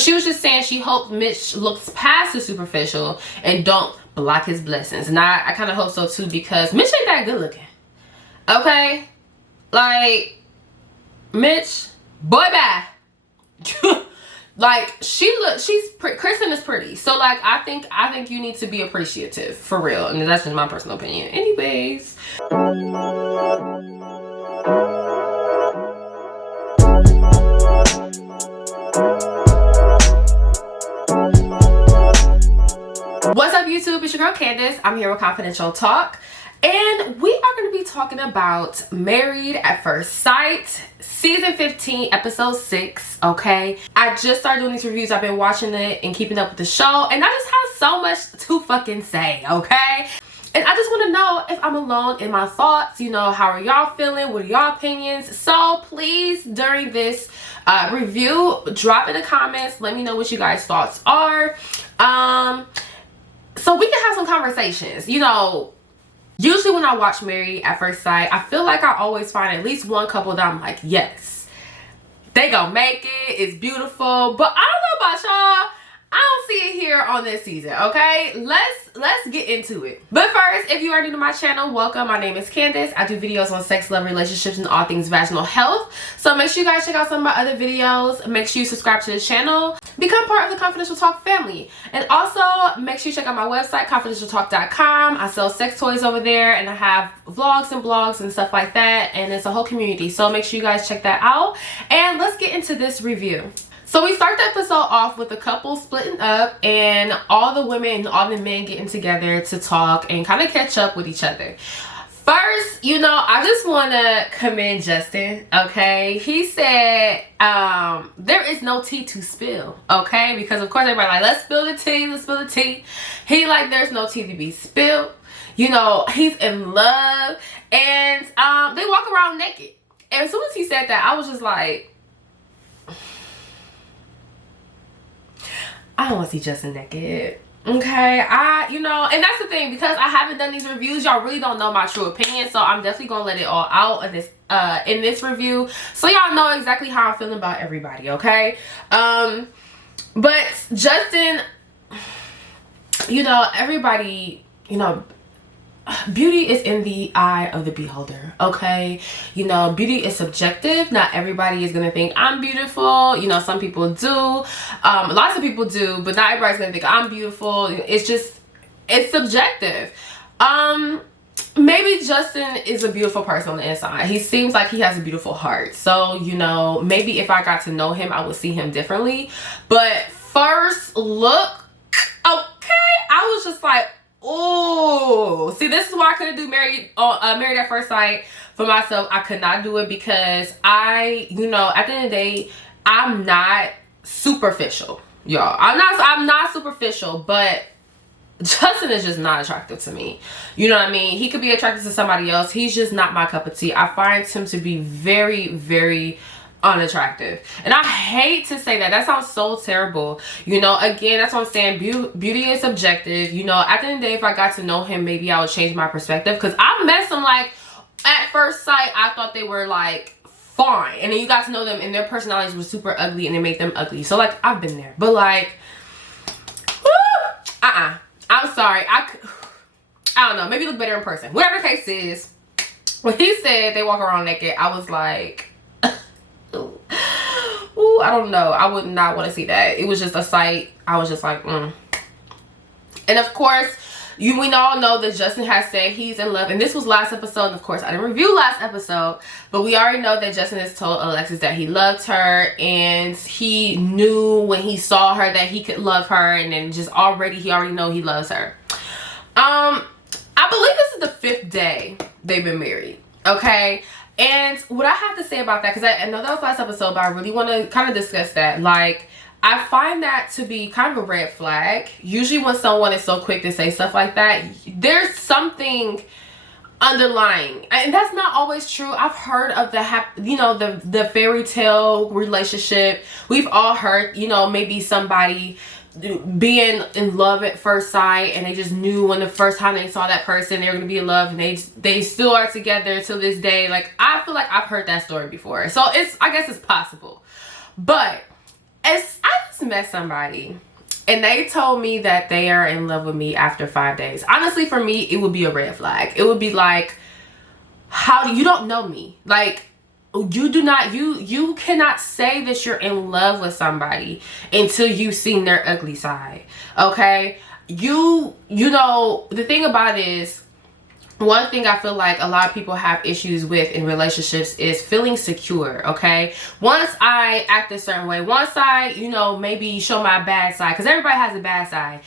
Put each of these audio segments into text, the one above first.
she was just saying she hopes Mitch looks past the superficial and don't block his blessings. And I kind of hope so too, because Mitch ain't that good looking. Okay? Like, Mitch, boy bye. Like, Kristen is pretty. So like, I think you need to be appreciative, for real. And that's just my personal opinion. Anyways. What's up, YouTube? It's your girl Candace. I'm here with Confidential Talk, and we are going to be talking about Married at First Sight, season 15, episode 6. Okay, I just started doing these reviews. I've been watching it and keeping up with the show, and I just have so much to fucking say. Okay, and I just want to know if I'm alone in my thoughts. You know, how are y'all feeling? What are y'all opinions? So please, during this review, drop in the comments. Let me know what you guys' thoughts are. So we can have some conversations. You know, usually when I watch Married at First Sight, I feel like I always find at least one couple that I'm like, yes, they gonna make it. It's beautiful. But I don't know about y'all. I don't see it here on this season. Okay, let's get into it. But first, if you are new to my channel, welcome. My name is Candace. I do videos on sex, love, relationships, and all things vaginal health. So make sure you guys check out some of my other videos. Make sure you subscribe to the channel. Become part of the Confidential Talk family. And also, make sure you check out my website, confidentialtalk.com. I sell sex toys over there, and I have vlogs and blogs and stuff like that. And it's a whole community. So make sure you guys check that out. And let's get into this review. So we start the episode off with the couple splitting up and all the women and all the men getting together to talk and kind of catch up with each other. First, you know, I just want to commend Justin, okay? He said there is no tea to spill, okay? Because, of course, everybody like, let's spill the tea, let's spill the tea. He like, there's no tea to be spilled. You know, he's in love. And they walk around naked. And as soon as he said that, I was just like, I don't want to see Justin naked. Okay, you know, and that's the thing, because I haven't done these reviews, y'all really don't know my true opinion, so I'm definitely gonna let it all out in this review, so y'all know exactly how I'm feeling about everybody. Okay, but Justin, you know, everybody, you know, beauty is in the eye of the beholder. Okay, you know, beauty is subjective. Not everybody is gonna think I'm beautiful. You know, some people do, lots of people do, but not everybody's gonna think I'm beautiful. It's subjective. Maybe Justin is a beautiful person on the inside. He seems like he has a beautiful heart, so you know, maybe if I got to know him, I would see him differently. But first look, okay, I was just like, oh, see, this is why I couldn't do Married at First Sight for myself. I could not do it because you know, at the end of the day, I'm not superficial, y'all. I'm not superficial, but Justin is just not attractive to me. You know what I mean? He could be attracted to somebody else. He's just not my cup of tea. I find him to be very, very unattractive, and I hate to say that. That sounds so terrible. You know, again, that's what I'm saying. Beauty is subjective. You know, at the end of the day, if I got to know him, maybe I would change my perspective, because I met some, like, at first sight, I thought they were like fine, and then you got to know them and their personalities were super ugly and they make them ugly. So like, I've been there, but like, I'm sorry, I don't know, maybe look better in person. Whatever the case is, when he said they walk around naked, I was like, ooh, I don't know. I would not want to see that. It was just a sight. I was just like, And of course, we all know that Justin has said he's in love. And this was last episode. And of course, I didn't review last episode. But we already know that Justin has told Alexis that he loved her. And he knew when he saw her that he could love her. And then he already know he loves her. I believe this is the 5th day they've been married. Okay. And what I have to say about that, because I know that was last episode, but I really want to kind of discuss that. Like, I find that to be kind of a red flag. Usually when someone is so quick to say stuff like that, there's something underlying. And that's not always true. I've heard of the fairy tale relationship. We've all heard, you know, maybe somebody being in love at first sight, and they just knew when the first time they saw that person they were gonna be in love, and they still are together till this day. Like, I feel like I've heard that story before, so I guess it's possible. But I just met somebody and they told me that they are in love with me after 5 days. Honestly, for me, it would be a red flag. It would be like, how do you don't know me? Like, you cannot say that you're in love with somebody until you've seen their ugly side. Okay? You know, the thing about it is, one thing I feel like a lot of people have issues with in relationships is feeling secure, okay? Once I act a certain way, once I, you know, maybe show my bad side, because everybody has a bad side.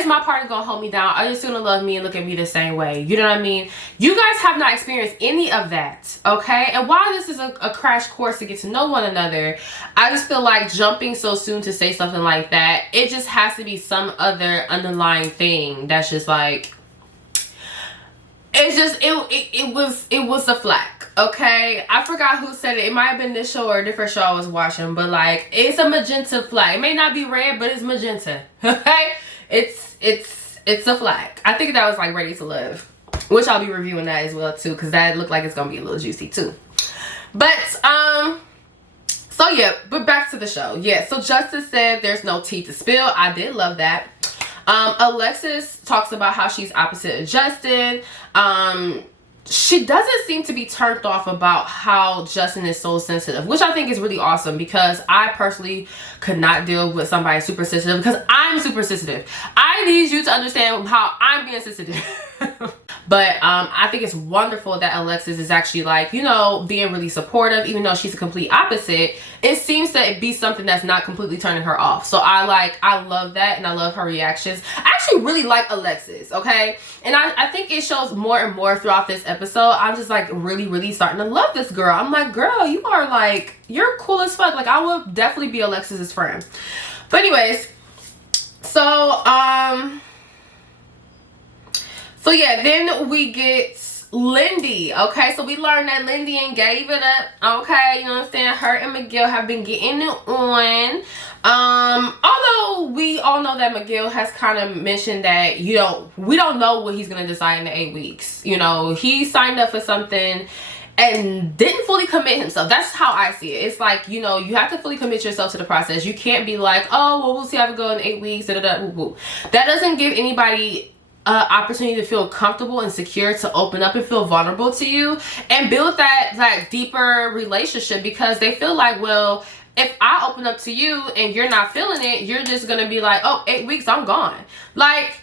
Is my partner gonna hold me down? Are you still gonna love me and look at me the same way? You know what I mean? You guys have not experienced any of that, okay? And while this is a crash course to get to know one another, I just feel like jumping so soon to say something like that, it just has to be some other underlying thing that's just like, it's just it was a flack, okay? I forgot who said it. It might have been this show or a different show I was watching, but like, it's a magenta flag. It may not be red, but it's magenta. Okay? It's a flag. I think that was like Ready to Love, which I'll be reviewing that as well too, because that looked like it's gonna be a little juicy too. But so yeah, but back to the show. Yeah, so Justice said there's no tea to spill. I did love that. Alexis talks about how she's opposite of Justin. She doesn't seem to be turned off about how Justin is so sensitive, which I think is really awesome, because I personally could not deal with somebody super sensitive, because I'm super sensitive. I need you to understand how I'm being sensitive. But I think it's wonderful that Alexis is actually, like, you know, being really supportive, even though she's a complete opposite. It seems to be something that's not completely turning her off. So I love that, and I love her reactions. I actually really like Alexis, okay? And I think it shows more and more throughout this episode. I'm just like really starting to love this girl. I'm like, girl, you are like, you're cool as fuck. Like, I would definitely be Alexis's friend. But anyways, so yeah, then we get Lindy, okay? So we learned that Lindy and gave it up, okay? You know what I'm saying? Her and Miguel have been getting it on. Although we all know that Miguel has kind of mentioned that, you know, we don't know what he's gonna decide in the 8 weeks. You know, he signed up for something and didn't fully commit himself. That's how I see it. It's like, you know, you have to fully commit yourself to the process. You can't be like, oh, well, we'll see how it goes in 8 weeks, woo. That doesn't give anybody opportunity to feel comfortable and secure to open up and feel vulnerable to you and build that deeper relationship, because they feel like, well, if I open up to you and you're not feeling it, you're just gonna be like, oh, 8 weeks, I'm gone. Like,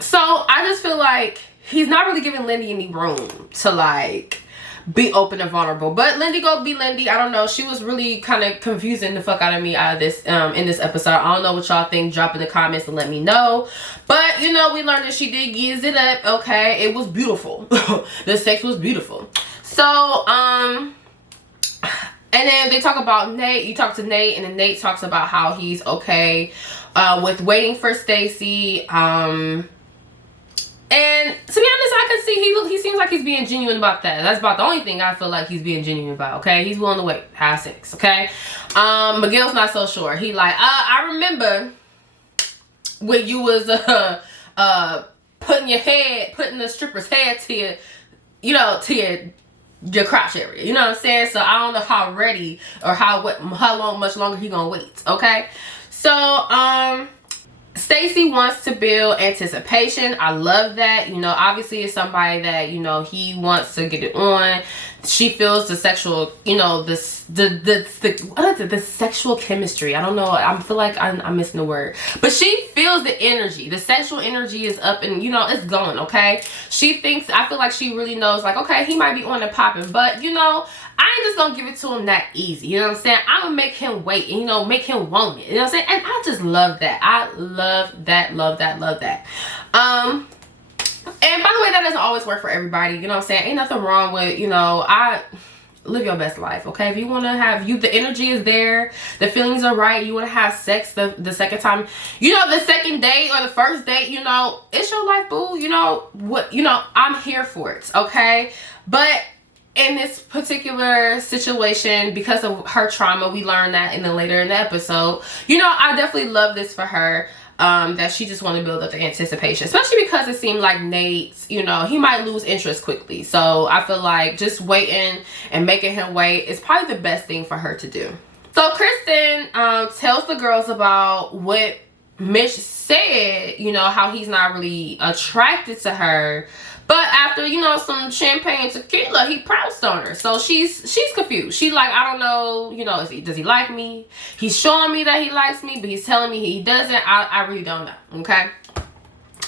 so I just feel like he's not really giving Lindy any room to like be open and vulnerable. But Lindy go be Lindy. I don't know. She was really kind of confusing the fuck out of me out of this in this episode. I don't know what y'all think. Drop in the comments and let me know. But you know, we learned that she did giz it up. Okay, it was beautiful. The sex was beautiful. So and then they talk about Nate. You talk to Nate, and then Nate talks about how he's okay with waiting for Stacy. And to be honest, I can see he seems like he's being genuine about that. That's about the only thing I feel like he's being genuine about, okay? He's willing to wait, have sex, okay? Miguel's not so sure. He like, I remember when you was putting the stripper's head to your, you know, to your crotch area. You know what I'm saying? So I don't know how ready or much longer he gonna wait, okay? So Stacy wants to build anticipation. I love that. You know, obviously it's somebody that, you know, he wants to get it on. She feels the sexual, you know, the sexual chemistry. I don't know. I feel like I'm missing the word. But she feels the energy. The sexual energy is up and, you know, it's going, okay? She thinks, I feel like she really knows, like, okay, he might be on and popping. But, you know, I ain't just gonna give it to him that easy. You know what I'm saying? I'm gonna make him wait and, you know, make him want it. You know what I'm saying? And I just love that. I love that. And by the way, that doesn't always work for everybody. You know what I'm saying? Ain't nothing wrong with, you know, live your best life, okay? If you want to have, the energy is there, the feelings are right, you want to have sex the second time, you know, the second date or the first date, you know, it's your life, boo. You know what, you know, I'm here for it, okay? But in this particular situation, because of her trauma, we learned that later in the episode, you know, I definitely love this for her. That she just want to build up the anticipation, especially because it seemed like Nate, you know, he might lose interest quickly. So I feel like just waiting and making him wait is probably the best thing for her to do. So Kristen tells the girls about what Mitch said, you know, how he's not really attracted to her. But after, you know, some champagne and tequila, he pounced on her. So she's confused. She's like, I don't know, you know, does he like me? He's showing me that he likes me, but he's telling me he doesn't. I really don't know, okay?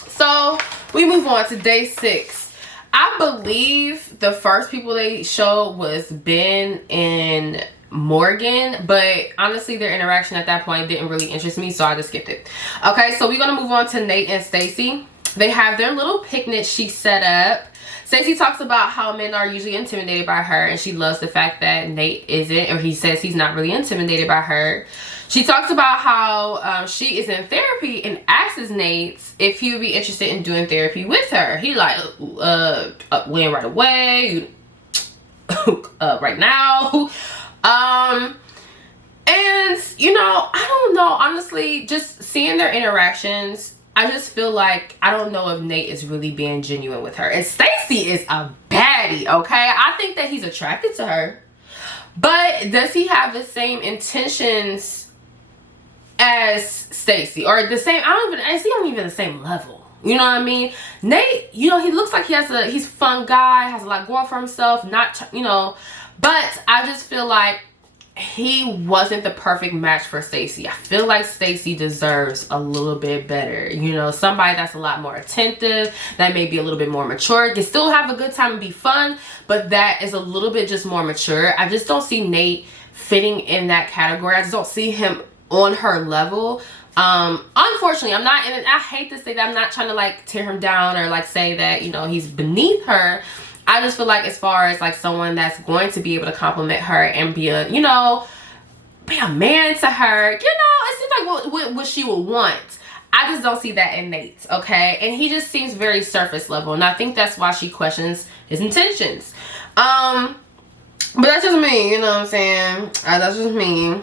So we move on to day 6. I believe the first people they showed was Ben and Morgan, but honestly their interaction at that point didn't really interest me, so I just skipped it. Okay, so we're gonna move on to Nate and Stacy. They have their little picnic she set up. Stacy talks about how men are usually intimidated by her, and she loves the fact that Nate isn't, or he says he's not really intimidated by her. She talks about how she is in therapy and asks Nate if he would be interested in doing therapy with her. He like, when right away, right now. And you know, I don't know, honestly, just seeing their interactions, I just feel like I don't know if Nate is really being genuine with her. And Stacy is a baddie, okay? I think that he's attracted to her, but does he have the same intentions as Stacy, or the same? Is he on even the same level? You know what I mean? Nate, you know, he looks like he's a fun guy, has a lot going for himself, not, you know, but I just feel like he wasn't the perfect match for Stacy. I feel like Stacy deserves a little bit better. You know, somebody that's a lot more attentive, that may be a little bit more mature, can still have a good time and be fun, but that is a little bit just more mature. I just don't see Nate fitting in that category. I just don't see him on her level. Unfortunately, I'm not, and I hate to say that, I'm not trying to like tear him down or like say that, you know, he's beneath her. I just feel like as far as like someone that's going to be able to compliment her and be a, you know, be a man to her, you know, it seems like what she would want. I just don't see that in Nate, okay? And he just seems very surface level, and I think that's why she questions his intentions. But that's just me, you know what I'm saying? That's just me.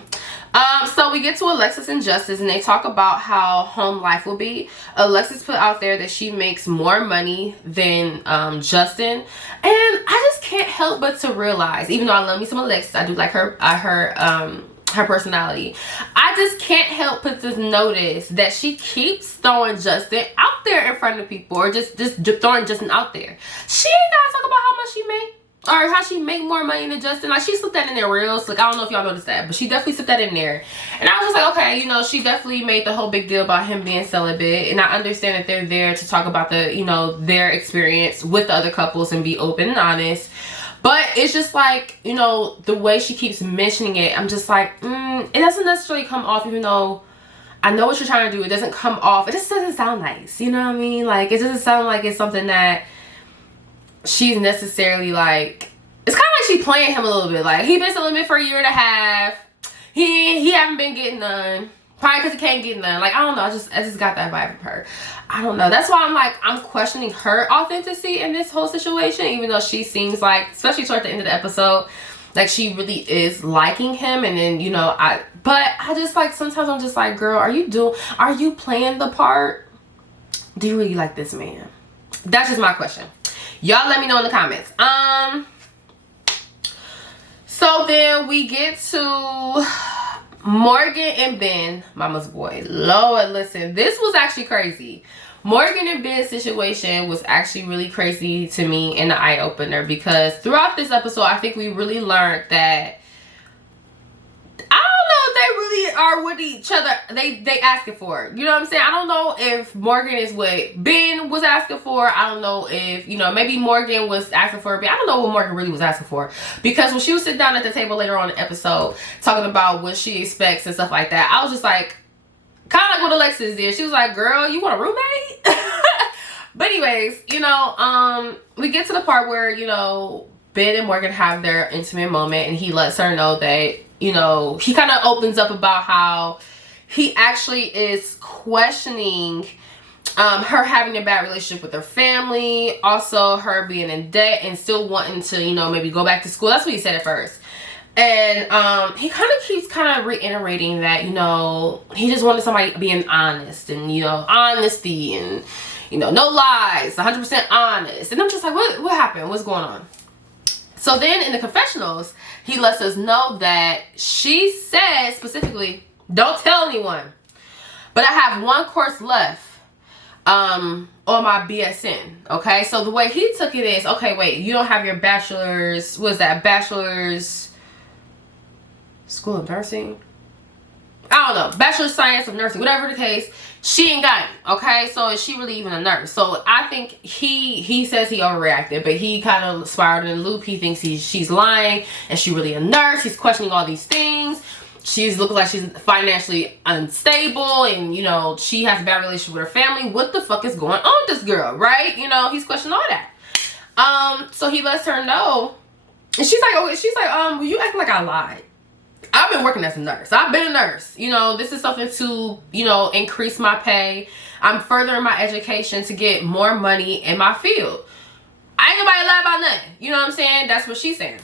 So we get to Alexis and Justice, and they talk about how home life will be. Alexis put out there that she makes more money than Justin, and I just can't help but to realize, even though I love me some Alexis, I do like her personality, I just can't help but to notice that she keeps throwing Justin out there in front of people, or just throwing Justin out there. She ain't gotta talk about how much she make, or how she make more money than Justin. Like, she slipped that in there reels. Like, I don't know if y'all noticed that, but she definitely slipped that in there. And I was just like, okay, you know, she definitely made the whole big deal about him being celibate. And I understand that they're there to talk about the, you know, their experience with the other couples and be open and honest. But it's just like, you know, the way she keeps mentioning it, I'm just like, it doesn't necessarily come off, even though I know what you're trying to do. It doesn't come off. It just doesn't sound nice. You know what I mean? Like, it doesn't sound like it's something that she's necessarily like, it's kind of like she's playing him a little bit. Like, he been celibate for a year and a half. He haven't been getting none. Probably because he can't get none. Like, I don't know. I just got that vibe from her. I don't know. That's why I'm questioning her authenticity in this whole situation, even though she seems like, especially toward the end of the episode, like she really is liking him. And then, you know, but I just like, sometimes I'm just like, girl, are you playing the part? Do you really like this man? That's just my question. Y'all let me know in the comments. So then we get to Morgan and Ben, mama's boy. Lord, listen, this was actually crazy. Morgan and Ben's situation was actually really crazy to me and an eye-opener, because throughout this episode, I think we really learned that, I don't know if they really are with each other. They asking for it. You know what I'm saying? I don't know if Morgan is what Ben was asking for. I don't know if, you know, maybe Morgan was asking for it, but I don't know what Morgan really was asking for. Because when she was sitting down at the table later on in the episode talking about what she expects and stuff like that, I was just like, kind of like what Alexis did. She was like, girl, you want a roommate? But anyways, you know, we get to the part where, you know, Ben and Morgan have their intimate moment, and he lets her know that, you know, he kind of opens up about how he actually is questioning her having a bad relationship with her family, also her being in debt and still wanting to, you know, maybe go back to school. That's what he said at first. And he kind of keeps reiterating that, you know, he just wanted somebody being honest, and, you know, honesty, and, you know, no lies, 100% honest. And I'm just like, what happened? What's going on? So then in the confessionals, he lets us know that she said specifically, don't tell anyone, but I have one course left on my BSN. Okay, so the way he took it is, okay, wait, you don't have your bachelor's, what is that, bachelor's school of nursing? I don't know, bachelor's science of nursing, whatever the case. She ain't got it. Okay, so is she really even a nurse? So I think he says he overreacted, but he kind of spiraled in a loop. He thinks she's lying and she really a nurse. He's questioning all these things. She's looking like she's financially unstable, and you know, she has a bad relationship with her family. What the fuck is going on with this girl, right? You know, he's questioning all that. So he lets her know, and she's like, oh, well, you acting like I lied. I've been working as a nurse. I've been a nurse. You know, this is something to, you know, increase my pay. I'm furthering my education to get more money in my field. I ain't nobody lie about nothing. You know what I'm saying? That's what she's saying.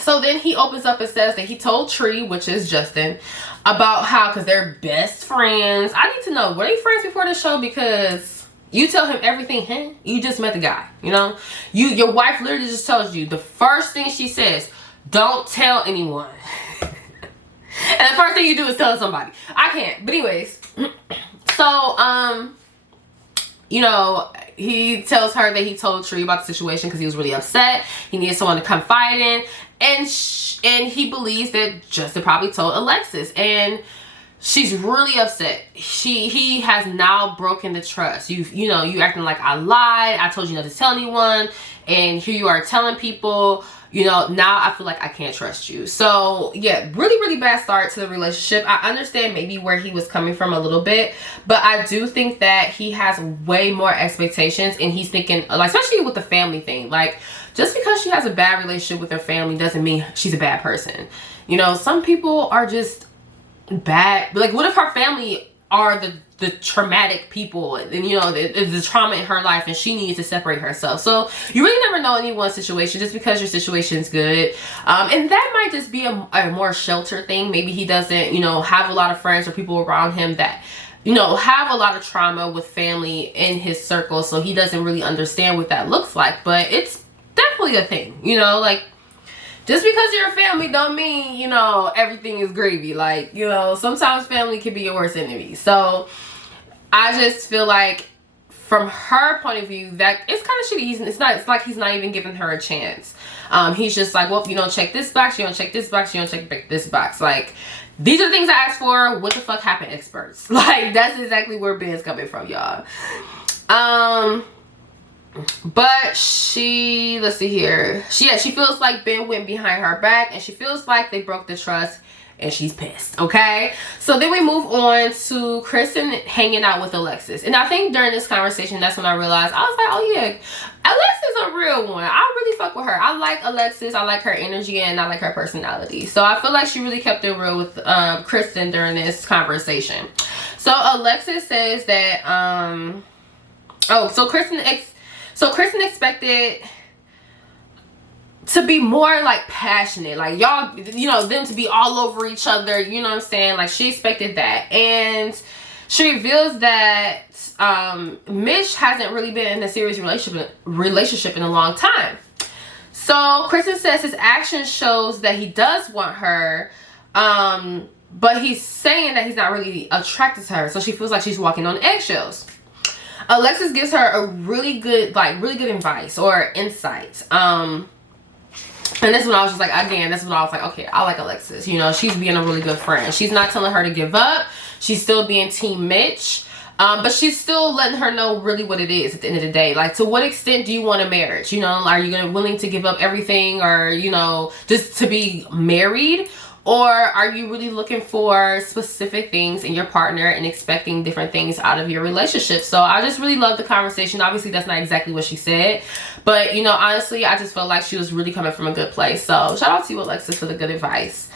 So then he opens up and says that he told Tree, which is Justin, about how, because they're best friends. I need to know, were they friends before the show? Because you tell him everything, huh? You just met the guy, you know? Your wife literally just tells you, the first thing she says, don't tell anyone. And the first thing you do is tell somebody. I can't. But anyways, so, you know, he tells her that he told Tree about the situation because he was really upset. He needed someone to confide in. And he believes that Justin probably told Alexis. And she's really upset. He has now broken the trust. You know, you acting like I lied. I told you not to tell anyone. And here you are telling people. You know, now I feel like I can't trust you. So, yeah, really, really bad start to the relationship. I understand maybe where he was coming from a little bit, but I do think that he has way more expectations, and he's thinking, like, especially with the family thing, like, just because she has a bad relationship with her family doesn't mean she's a bad person. You know, some people are just bad. Like, what if her family are the traumatic people, and you know, the trauma in her life, and she needs to separate herself? So you really never know anyone's situation just because your situation's good. And that might just be a more sheltered thing. Maybe he doesn't, you know, have a lot of friends or people around him that, you know, have a lot of trauma with family in his circle, so he doesn't really understand what that looks like. But it's definitely a thing, you know, like, just because you're a family don't mean, you know, everything is gravy. Like, you know, sometimes family can be your worst enemy. So I just feel like from her point of view, that it's kind of shitty. It's like he's not even giving her a chance. He's just like, well, you don't check this box, you don't check this box, you don't check this box. Like, these are the things I asked for. What the fuck happened, experts? Like, that's exactly where Ben's coming from, y'all. But let's see here. She feels like Ben went behind her back, and she feels like they broke the trust, and she's pissed. Okay, so then we move on to Kristen hanging out with Alexis, and I think during this conversation, that's when I realized, I was like, oh yeah, Alexis is a real one. I really fuck with her. I like Alexis. I like her energy, and I like her personality. So I feel like she really kept it real with Kristen during this conversation. So Alexis says that So Kristen expected to be more like passionate, like y'all, you know, them to be all over each other, you know what I'm saying? Like, she expected that. And she reveals that Mitch hasn't really been in a serious relationship in a long time. So Kristen says his action shows that he does want her, but he's saying that he's not really attracted to her. So she feels like she's walking on eggshells. Alexis gives her a really good advice or insight. And that's when I was just like, again, that's when I was like, okay, I like Alexis. You know, she's being a really good friend. She's not telling her to give up. She's still being Team Mitch. But she's still letting her know really what it is at the end of the day. Like, to what extent do you want a marriage? You know, are you willing to give up everything, or, you know, just to be married? Or are you really looking for specific things in your partner and expecting different things out of your relationship? So I just really love the conversation. Obviously, that's not exactly what she said. But, you know, honestly, I just felt like she was really coming from a good place. So shout out to you, Alexis, for the good advice.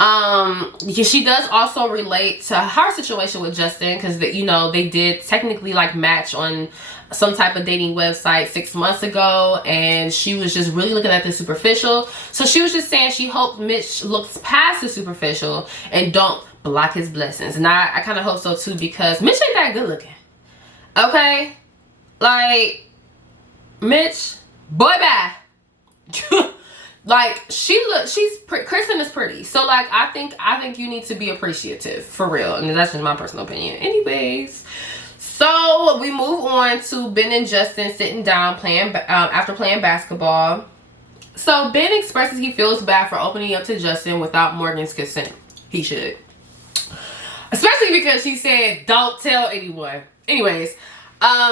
She does also relate to her situation with Justin, because, you know, they did technically like match on some type of dating website 6 months ago, and she was just really looking at the superficial. So she was just saying she hoped Mitch looks past the superficial and don't block his blessings. And I kind of hope so too, because Mitch ain't that good looking. Okay, like, Mitch, boy, bye. Like, Kristen is pretty. So like, I think you need to be appreciative, for real. And that's just my personal opinion. Anyways, so we move on to Ben and Justin sitting down after playing basketball. So Ben expresses he feels bad for opening up to Justin without Morgan's consent. He should. Especially because he said, don't tell anyone. Anyways,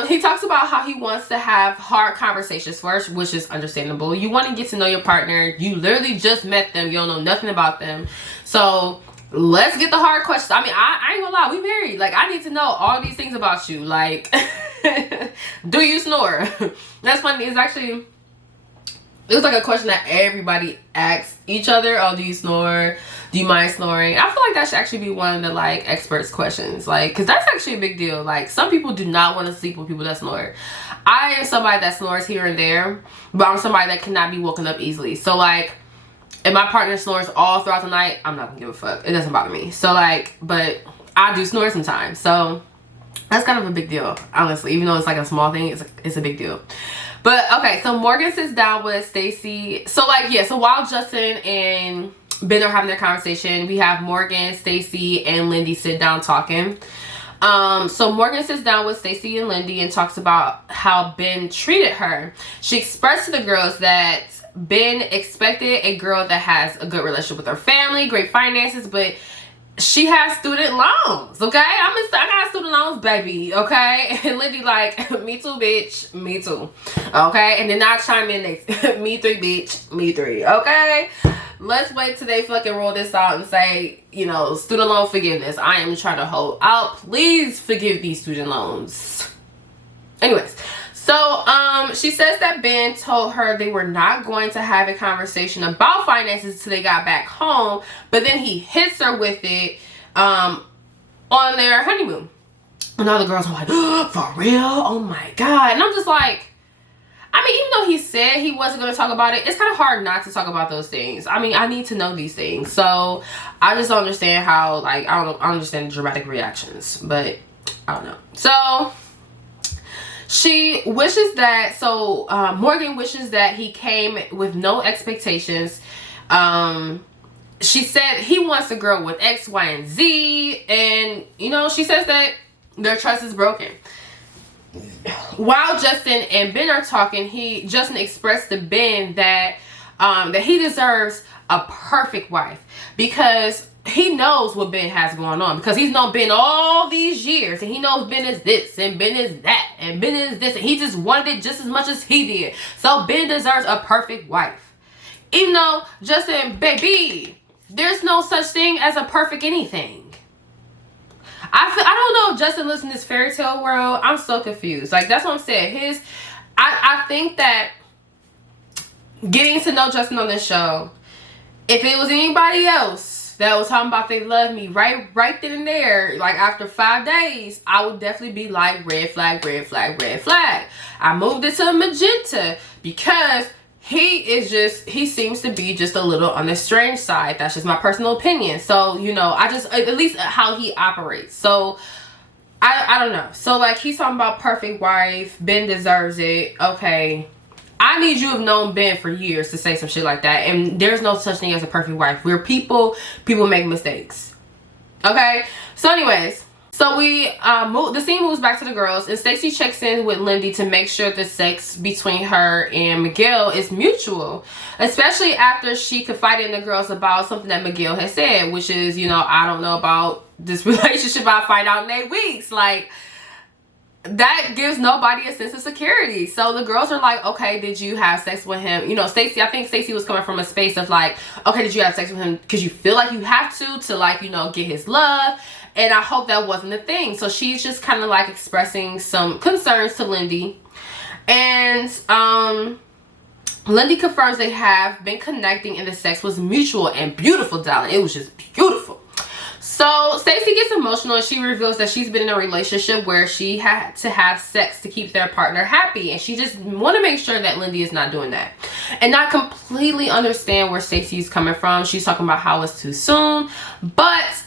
he talks about how he wants to have hard conversations first, which is understandable. You want to get to know your partner. You literally just met them. You don't know nothing about them. So let's get the hard questions. I mean, I ain't gonna lie. We married. Like, I need to know all these things about you. Like, do you snore? That's funny. It was like a question that everybody asks each other. Oh, do you snore? Do you mind snoring? I feel like that should actually be one of the like experts questions. Like, because that's actually a big deal. Like, some people do not want to sleep with people that snore. I am somebody that snores here and there, but I'm somebody that cannot be woken up easily. So like, if my partner snores all throughout the night, I'm not gonna give a fuck. It doesn't bother me. So like, but I do snore sometimes. So that's kind of a big deal, honestly. Even though it's like a small thing, it's a big deal. But okay, so Morgan sits down with Stacy. So like, yeah, so while Justin and Ben are having their conversation, we have Morgan, Stacy, and Lindy sit down talking. So Morgan sits down with Stacy and Lindy and talks about how Ben treated her. She expressed to the girls that Ben expected a girl that has a good relationship with her family, great finances, but she has student loans, okay? I got student loans, baby, okay? And Lindy like, me too, bitch, me too, okay? And then I chime in next, me three, bitch, me three, okay? Let's wait till they fucking roll this out and say, you know, student loan forgiveness. I am trying to hold out. Please forgive these student loans. Anyways, so she says that Ben told her they were not going to have a conversation about finances until they got back home, but then he hits her with it on their honeymoon. And all the girls are like, oh, for real? Oh my God. And I'm just like, I mean, even though he said he wasn't going to talk about it, it's kind of hard not to talk about those things. I mean, I need to know these things. So I just don't understand how, like, I don't understand the dramatic reactions, but I don't know. So she wishes that, Morgan wishes that he came with no expectations. She said he wants a girl with X, Y, and Z. And, you know, she says that their trust is broken. While Justin and Ben are talking, Justin expressed to Ben that he deserves a perfect wife, because he knows what Ben has going on, because he's known Ben all these years, and he knows Ben is this and Ben is that and Ben is this, and he just wanted it just as much as he did. So Ben deserves a perfect wife. Even though Justin, baby, there's no such thing as a perfect anything. I don't know if Justin lives in this fairy tale world. I'm so confused. Like, that's what I'm saying. I think that getting to know Justin on this show, if it was anybody else that was talking about they love me right then and there, like after 5 days, I would definitely be like, red flag, red flag, red flag. I moved it to a magenta because he seems to be just a little on the strange side. That's just my personal opinion. So, you know, at least how he operates. So I don't know. So like, he's talking about perfect wife, Ben deserves it. Okay, I need you to have known Ben for years to say some shit like that. And there's no such thing as a perfect wife. We're people make mistakes. Okay, so anyways, so the scene moves back to the girls, and Stacey checks in with Lindy to make sure the sex between her and Miguel is mutual, especially after she confided in the girls about something that Miguel has said, which is, you know, I don't know about this relationship. I'll find out in 8 weeks. Like, that gives nobody a sense of security. So the girls are like, okay, did you have sex with him? You know, I think Stacey was coming from a space of like, okay, did you have sex with him because you feel like you have to like, you know, get his love? And I hope that wasn't a thing. So she's just kind of like expressing some concerns to Lindy. And Lindy confirms they have been connecting and the sex was mutual and beautiful, darling. It was just beautiful. So Stacey gets emotional and she reveals that she's been in a relationship where she had to have sex to keep their partner happy. And she just want to make sure that Lindy is not doing that. And I completely understand where Stacey's coming from. She's talking about how it's too soon. But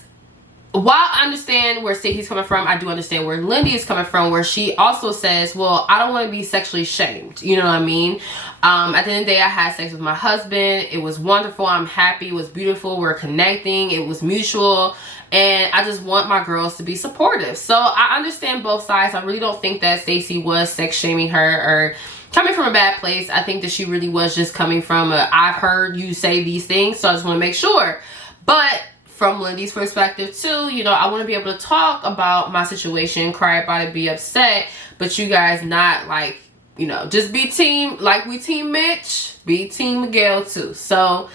while I understand where Stacey's coming from, I do understand where Lindy is coming from, where she also says, well, I don't want to be sexually shamed. You know what I mean? At the end of the day, I had sex with my husband. It was wonderful. I'm happy. It was beautiful. We're connecting. It was mutual. And I just want my girls to be supportive. So I understand both sides. I really don't think that Stacey was sex shaming her or coming from a bad place. I think that she really was just coming from a, I've heard you say these things, so I just want to make sure. But from Lindy's perspective too, you know, I want to be able to talk about my situation, cry about it, be upset, but you guys not like, you know, just be team, like we team Mitch, be team Miguel too. So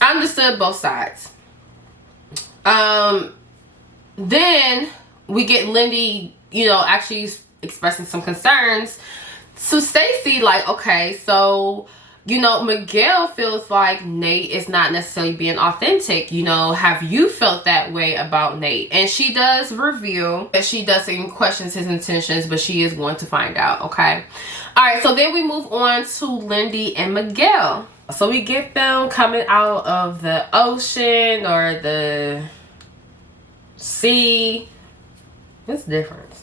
I understood both sides. Then we get Lindy, you know, actually expressing some concerns. So Stacey, like, okay, so, you know, Miguel feels like Nate is not necessarily being authentic. You know, have you felt that way about Nate? And she does reveal that she doesn't question his intentions, but she is going to find out, okay? All right, so then we move on to Lindy and Miguel. So we get them coming out of the ocean or the sea. What's the difference?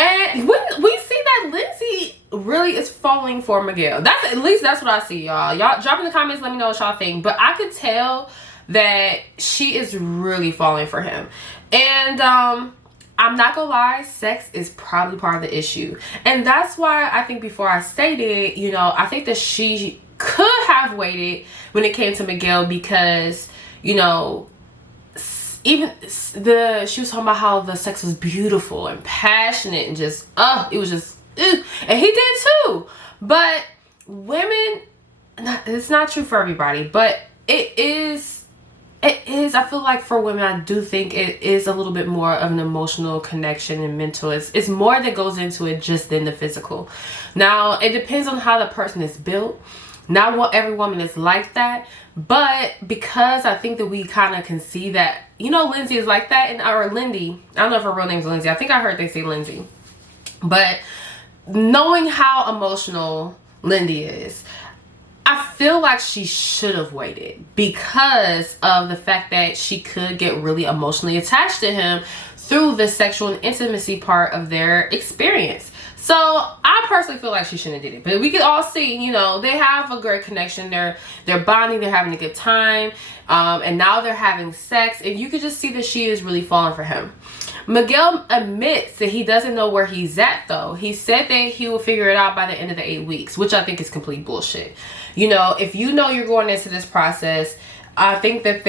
And when we see that Lindsay really is falling for Miguel. That's, at least that's what I see, y'all. Y'all drop in the comments, let me know what y'all think. But I could tell that she is really falling for him. And I'm not gonna lie, sex is probably part of the issue. And that's why I think before I stated, you know, I think that she could have waited when it came to Miguel because, you know, even she was talking about how the sex was beautiful and passionate and just it was just and he did too. But women, it's not true for everybody, but it is I feel like for women, I do think it is a little bit more of an emotional connection and mental. It's more that goes into it just than the physical. Now it depends on how the person is built. Not what every woman is like that, but because I think that we kind of can see that, you know, Lindsay is like that, and or Lindy, I don't know if her real name is Lindsay. I think I heard they say Lindsay. But knowing how emotional Lindy is, I feel like she should have waited because of the fact that she could get really emotionally attached to him through the sexual and intimacy part of their experience. So I personally feel like she shouldn't have did it, but we could all see, you know, they have a great connection. They're bonding, they're having a good time, and now they're having sex, and you could just see that she is really falling for him. Miguel admits that he doesn't know where he's at though. He said that he will figure it out by the end of the 8 weeks, which I think is complete bullshit. You know, if you know you're going into this process, I think that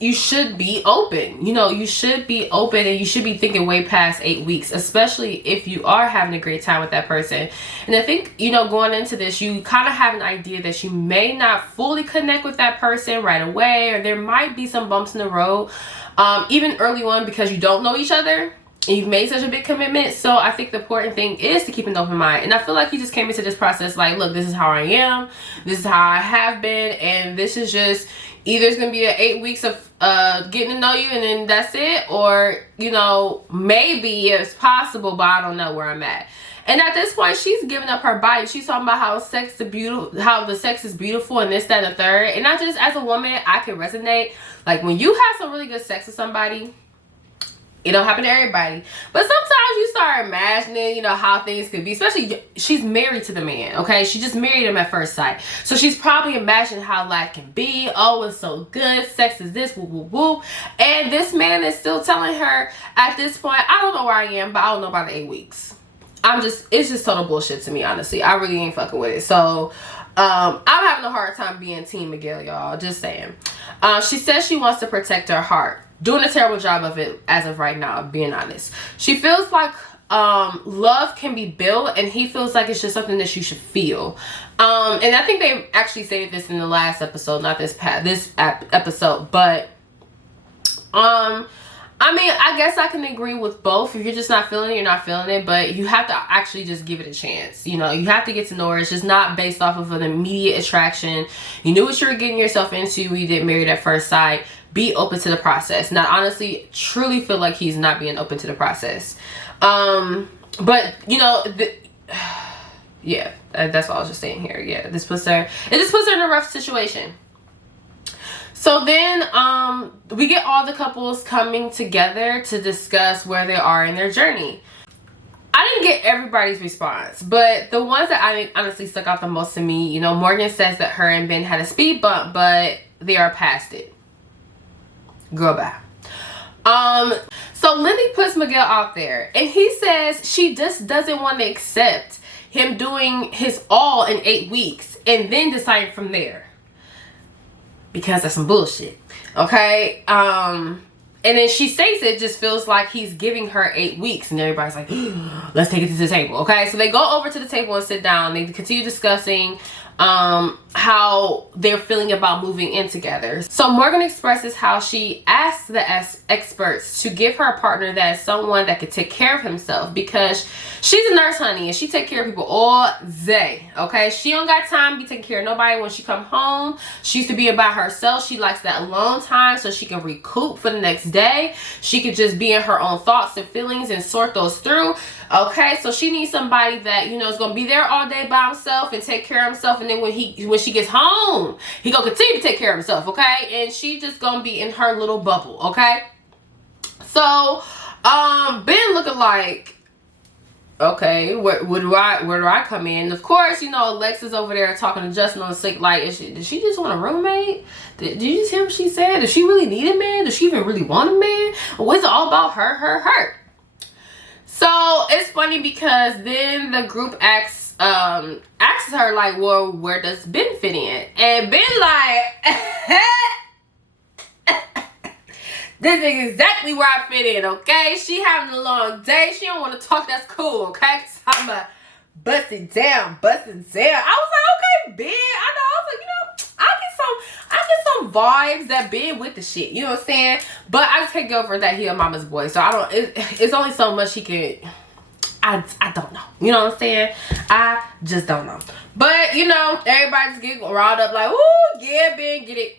you should be open. You know, you should be open and you should be thinking way past 8 weeks, especially if you are having a great time with that person. And I think, you know, going into this, you kind of have an idea that you may not fully connect with that person right away, or there might be some bumps in the road, even early on because you don't know each other. You've made such a big commitment. So I think the important thing is to keep an open mind. And I feel like he just came into this process like, look, this is how I am. This is how I have been. And this is just, either it's going to be an 8 weeks of getting to know you and then that's it. Or, you know, maybe it's possible, but I don't know where I'm at. And at this point, she's giving up her body. She's talking about how the sex is beautiful and this, that, and the third. And I just, as a woman, I can resonate. Like when you have some really good sex with somebody, it don't happen to everybody, but sometimes you start imagining, you know, how things could be. Especially, she's married to the man, okay? She just married him at first sight, so she's probably imagining how life can be. Oh, it's so good. Sex is this, woo, woo, woo. And this man is still telling her at this point, I don't know where I am, but I don't know about the 8 weeks. It's just total bullshit to me, honestly. I really ain't fucking with it. So, I'm having a hard time being Team Miguel, y'all. Just saying. She says she wants to protect her heart. Doing a terrible job of it as of right now, being honest. She feels like love can be built, and he feels like it's just something that you should feel. And I think they actually stated this in the last episode, not this episode, but I mean, I guess I can agree with both. If you're just not feeling it, you're not feeling it, but you have to actually just give it a chance. You know, you have to get to know her. It's just not based off of an immediate attraction. You knew what you were getting yourself into when you did Married at First Sight. Be open to the process. Now, honestly, truly feel like he's not being open to the process. But, you know, yeah, that's all I was just saying here. Yeah, this puts her in a rough situation. So then we get all the couples coming together to discuss where they are in their journey. I didn't get everybody's response, but the ones that I think honestly stuck out the most to me, you know, Morgan says that her and Ben had a speed bump, but they are past it. Girl, bye. So Lindy puts Miguel out there, and he says she just doesn't want to accept him doing his all in 8 weeks and then deciding from there, because that's some bullshit. Okay. And then she states it just feels like he's giving her 8 weeks, and everybody's like, let's take it to the table. Okay, so they go over to the table and sit down. They continue discussing how they're feeling about moving in together. So Morgan expresses how she asked the experts to give her a partner that is someone that could take care of himself, because she's a nurse, honey, and she take care of people all day. Okay, she don't got time to be taking care of nobody when she come home. She used to be by herself. She likes that alone time so she can recoup for the next day. She could just be in her own thoughts and feelings and sort those through. Okay, so she needs somebody that, you know, is gonna be there all day by himself and take care of himself, and then when she gets home, he gonna continue to take care of himself. Okay, and she just gonna be in her little bubble. Okay, so Ben looking like, okay, where do I come in? Of course, you know, Alexis over there talking to Justin on the sick. Like, did she just want a roommate? Did you just hear what she said? Does she really need a man? Does she even really want a man? Or was it all about her? So it's funny because then the group asks her, like, well, where does Ben fit in? And Ben like, this is exactly where I fit in, okay? She having a long day. She don't want to talk. That's cool, okay? Cause I'm a bust it down. I was like, okay, Ben. I know. I was like, you know, I get some vibes that Ben with the shit. You know what I'm saying? But I just can't go for that. He a mama's boy, so I don't. It's only so much he can. I don't know. You know what I'm saying? I just don't know. But you know, everybody's getting riled up like, ooh, yeah, Ben, get it.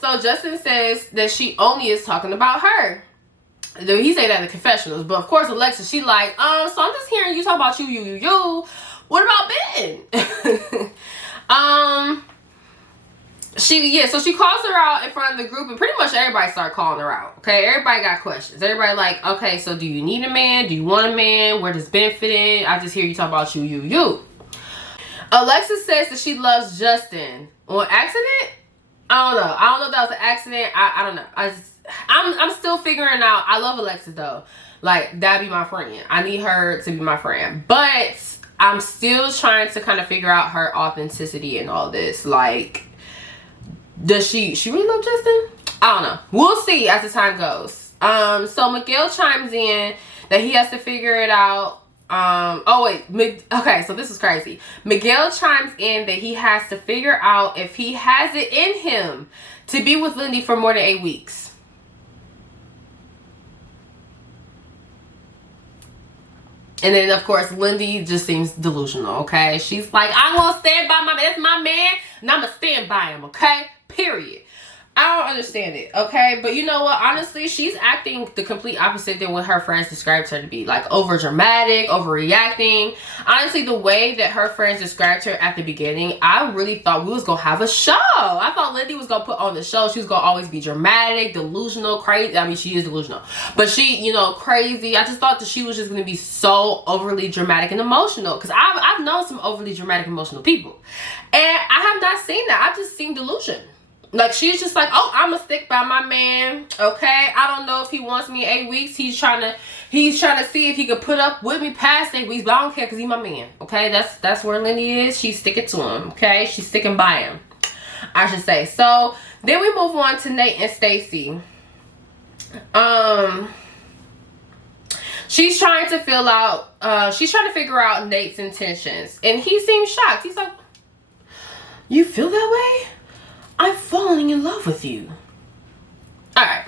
So Justin says that she only is talking about her. He say that in the confessionals, but of course Alexis, she like, so I'm just hearing you talk about you. What about Ben? So she calls her out in front of the group, and pretty much everybody start calling her out. Okay, everybody got questions. Everybody like, okay, so do you need a man? Do you want a man? Where does Ben fit in? I just hear you talk about you. Alexis says that she loves Justin on accident. I don't know if that was an accident. I don't know. I'm still figuring out. I love Alexis though. Like, that'd be my friend. I need her to be my friend. But I'm still trying to kind of figure out her authenticity in all this. Like, does she really love Justin? I don't know. We'll see as the time goes. So Miguel chimes in that he has to figure it out. Okay, so this is crazy. Miguel chimes in that he has to figure out if he has it in him to be with Lindy for more than 8 weeks. And then, of course, Lindy just seems delusional, okay? She's like, I'm going to stand by that's my man, and I'm going to stand by him, okay? Period. I don't understand it, okay? But you know what? Honestly, she's acting the complete opposite than what her friends described her to be. Like, over dramatic, overreacting. Honestly, the way that her friends described her at the beginning, I really thought we was going to have a show. I thought Lindy was going to put on the show. She was going to always be dramatic, delusional, crazy. I mean, she is delusional. But she, you know, crazy. I just thought that she was just going to be so overly dramatic and emotional. Because I've known some overly dramatic, emotional people. And I have not seen that. I've just seen delusion. Like, she's just like, oh, I'm gonna stick by my man, okay? I don't know if he wants me 8 weeks. He's trying to see if he could put up with me past 8 weeks, but I don't care because he's my man, okay? That's where Lindy is. She's sticking to him, okay? She's sticking by him, I should say. So then we move on to Nate and Stacy. She's trying to figure out Nate's intentions, and he seems shocked. He's like, you feel that way? I'm falling in love with you. Alright.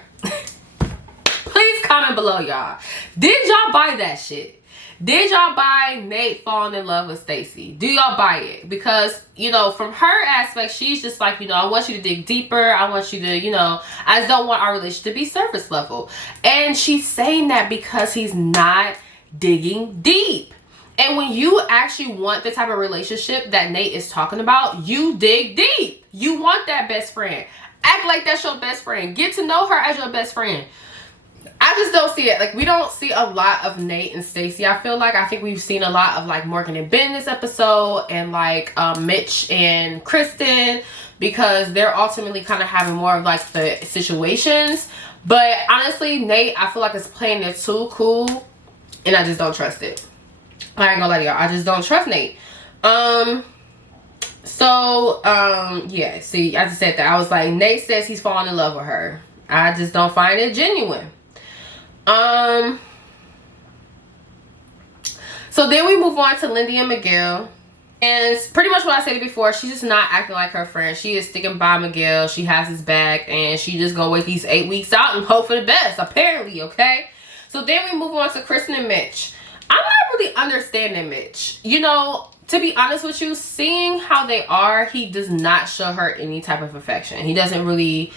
Please comment below, y'all. Did y'all buy that shit? Did y'all buy Nate falling in love with Stacy? Do y'all buy it? Because, you know, from her aspect, she's just like, you know, I want you to dig deeper. I want you to, you know, I just don't want our relationship to be surface level. And she's saying that because he's not digging deep. And when you actually want the type of relationship that Nate is talking about, you dig deep. You want that best friend. Act like that's your best friend. Get to know her as your best friend. I just don't see it. Like, we don't see a lot of Nate and Stacey. I think we've seen a lot of like Morgan and Ben this episode, and like Mitch and Kristen, because they're ultimately kind of having more of like the situations. But honestly, Nate, I feel like is playing it too cool, and I just don't trust it. I ain't gonna lie to y'all, I just don't trust Nate. Yeah, see, I just said that. I was like, Nate says he's falling in love with her. I just don't find it genuine. So then we move on to Lindy and Miguel. And it's pretty much what I said before. She's just not acting like her friend. She is sticking by Miguel. She has his back, and she just gonna wait these 8 weeks out and hope for the best, apparently, okay? So then we move on to Kristen and Mitch. I'm not really understanding Mitch. You know, to be honest with you, seeing how they are, he does not show her any type of affection. He doesn't really...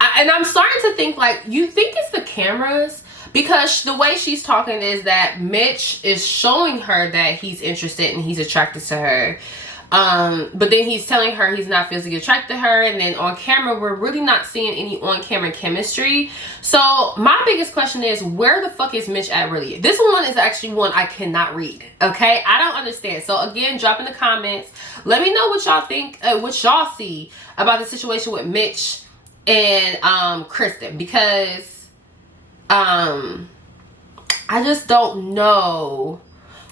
and I'm starting to think, like, you think it's the cameras? Because the way she's talking is that Mitch is showing her that he's interested and he's attracted to her. But then he's telling her he's not physically attracted to her. And then on camera, we're really not seeing any on-camera chemistry. So my biggest question is, where the fuck is Mitch at really? This one is actually one I cannot read. Okay? I don't understand. So again, drop in the comments. Let me know what y'all think, what y'all see about the situation with Mitch and Kristen. Because I just don't know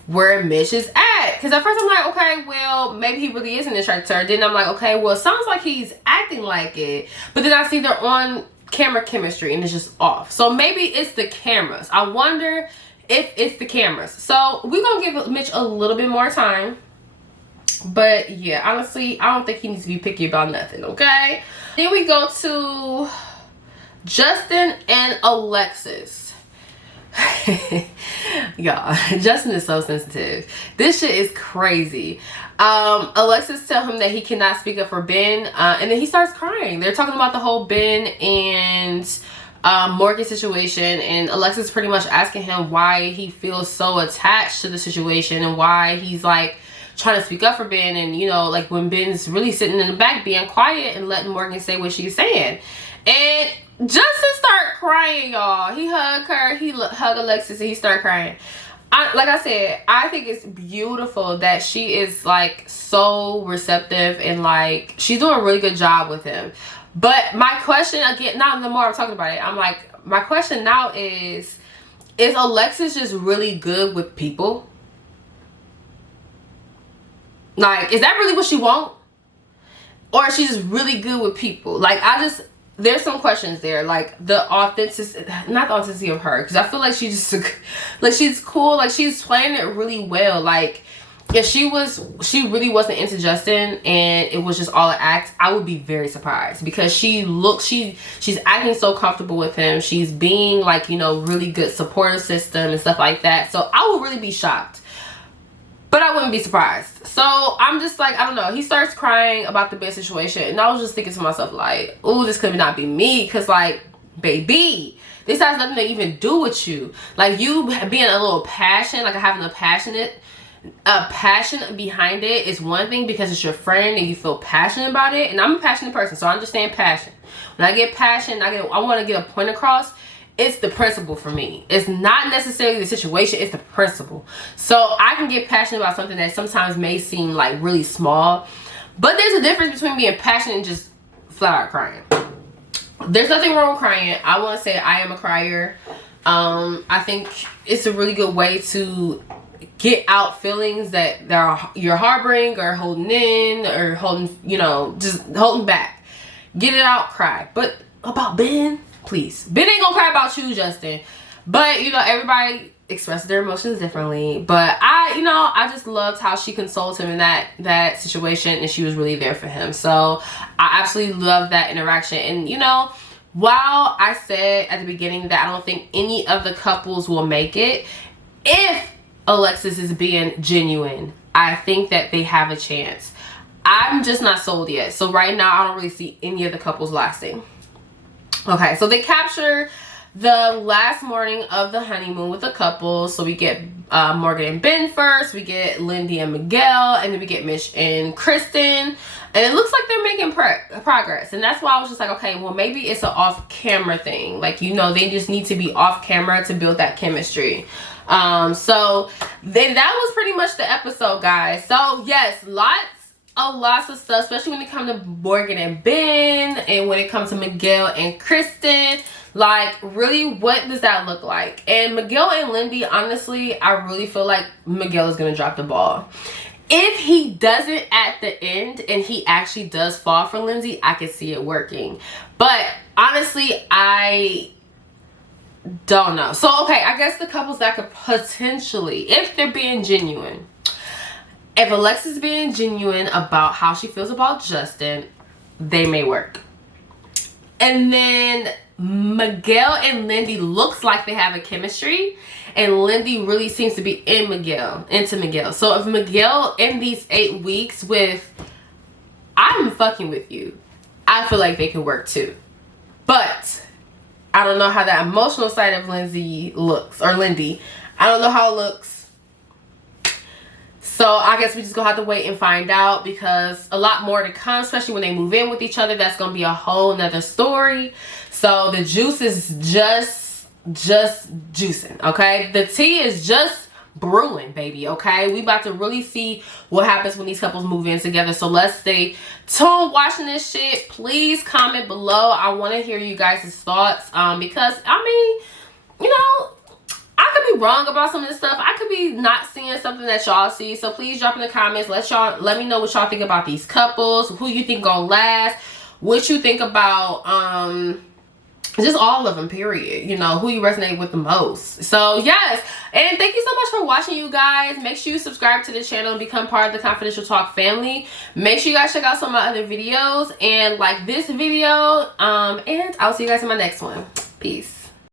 where Mitch is at. Because at first I'm like, okay, well, maybe he really isn't attracted to her. Then I'm like, okay, well, it sounds like he's acting like it. But then I see they're on camera chemistry and it's just off. So maybe it's the cameras. I wonder if it's the cameras. So we're going to give Mitch a little bit more time. But yeah, honestly, I don't think he needs to be picky about nothing, okay? Then we go to Justin and Alexis. Y'all, Justin is so sensitive. This shit is crazy. Alexis tell him that he cannot speak up for Ben, and then he starts crying. They're talking about the whole Ben and Morgan situation, and Alexis pretty much asking him why he feels so attached to the situation and why he's like trying to speak up for Ben, and you know, like when Ben's really sitting in the back being quiet and letting Morgan say what she's saying. And Justin started crying, y'all. He hugged her, he hugged Alexis, and he started crying. Like I said, I think it's beautiful that she is like so receptive and like she's doing a really good job with him. But my question again, now the more I'm talking about it, I'm like, my question now is Alexis just really good with people? Like, is that really what she want? Or is she just really good with people? Like, there's some questions there, like the authenticity, not the authenticity of her, because I feel like she just, like, she's cool, like she's playing it really well. Like if she really wasn't into Justin and it was just all an act, I would be very surprised, because she's acting so comfortable with him. She's being like, you know, really good supportive system and stuff like that. So I would really be shocked, but I wouldn't be surprised. So I'm just like, I don't know. He starts crying about the bed situation. And I was just thinking to myself, like, oh, this could not be me. Because, like, baby, this has nothing to even do with you. Like, you being a little passion, like having a passion behind it is one thing, because it's your friend and you feel passionate about it. And I'm a passionate person, so I understand passion. When I get passion, I want to get a point across. It's the principle for me. It's not necessarily the situation, it's the principle. So I can get passionate about something that sometimes may seem like really small, but there's a difference between being passionate and just flat out crying. There's nothing wrong with crying. I want to say I am a crier. I think it's a really good way to get out feelings that you're harboring or holding in or holding, you know, just holding back. Get it out, cry. But about Ben, please. Ben ain't gonna cry about you, Justin. But, you know, everybody expresses their emotions differently. But I just loved how she consoled him in that situation, and she was really there for him. So I absolutely love that interaction. And, you know, while I said at the beginning that I don't think any of the couples will make it, if Alexis is being genuine, I think that they have a chance. I'm just not sold yet. So right now, I don't really see any of the couples lasting. Okay, so they capture the last morning of the honeymoon with the couple. So we get Morgan and Ben first, we get Lindy and Miguel, and then we get Mitch and Kristen. And it looks like they're making progress. And that's why I was just like, okay, well, maybe it's an off-camera thing. Like, you know, they just need to be off-camera to build that chemistry. So then that was pretty much the episode, guys. So, yes, lots of stuff, especially when it comes to Morgan and Ben, and when it comes to Miguel and Kristen. Like, really, what does that look like? And Miguel and Lindy, honestly, I really feel like Miguel is going to drop the ball. If he doesn't at the end and he actually does fall for Lindsay, I could see it working. But honestly, I don't know. So, okay, I guess the couples that could potentially, if they're being genuine, if Alexa's being genuine about how she feels about Justin, they may work. And then Miguel and Lindy looks like they have a chemistry, and Lindy really seems to be into Miguel. So if Miguel in these 8 weeks with, I'm fucking with you, I feel like they can work too. But I don't know how that emotional side of Lindy looks. I don't know how it looks. So I guess we just gonna have to wait and find out, because a lot more to come, especially when they move in with each other. That's gonna be a whole nother story. So the juice is just juicing, okay? The tea is just brewing, baby, okay? We about to really see what happens when these couples move in together. So let's stay tuned watching this shit. Please comment below. I want to hear you guys' thoughts, because I mean, you know, I could be wrong about some of this stuff. I could be not seeing something that y'all see. So please drop in the comments. Let me know what y'all think about these couples. Who you think gonna last. What you think about just all of them, period. You know, who you resonate with the most. So yes, and thank you so much for watching, you guys. Make sure you subscribe to the channel and become part of the Confidential Talk family. Make sure you guys check out some of my other videos and like this video. And I'll see you guys in my next one. Peace.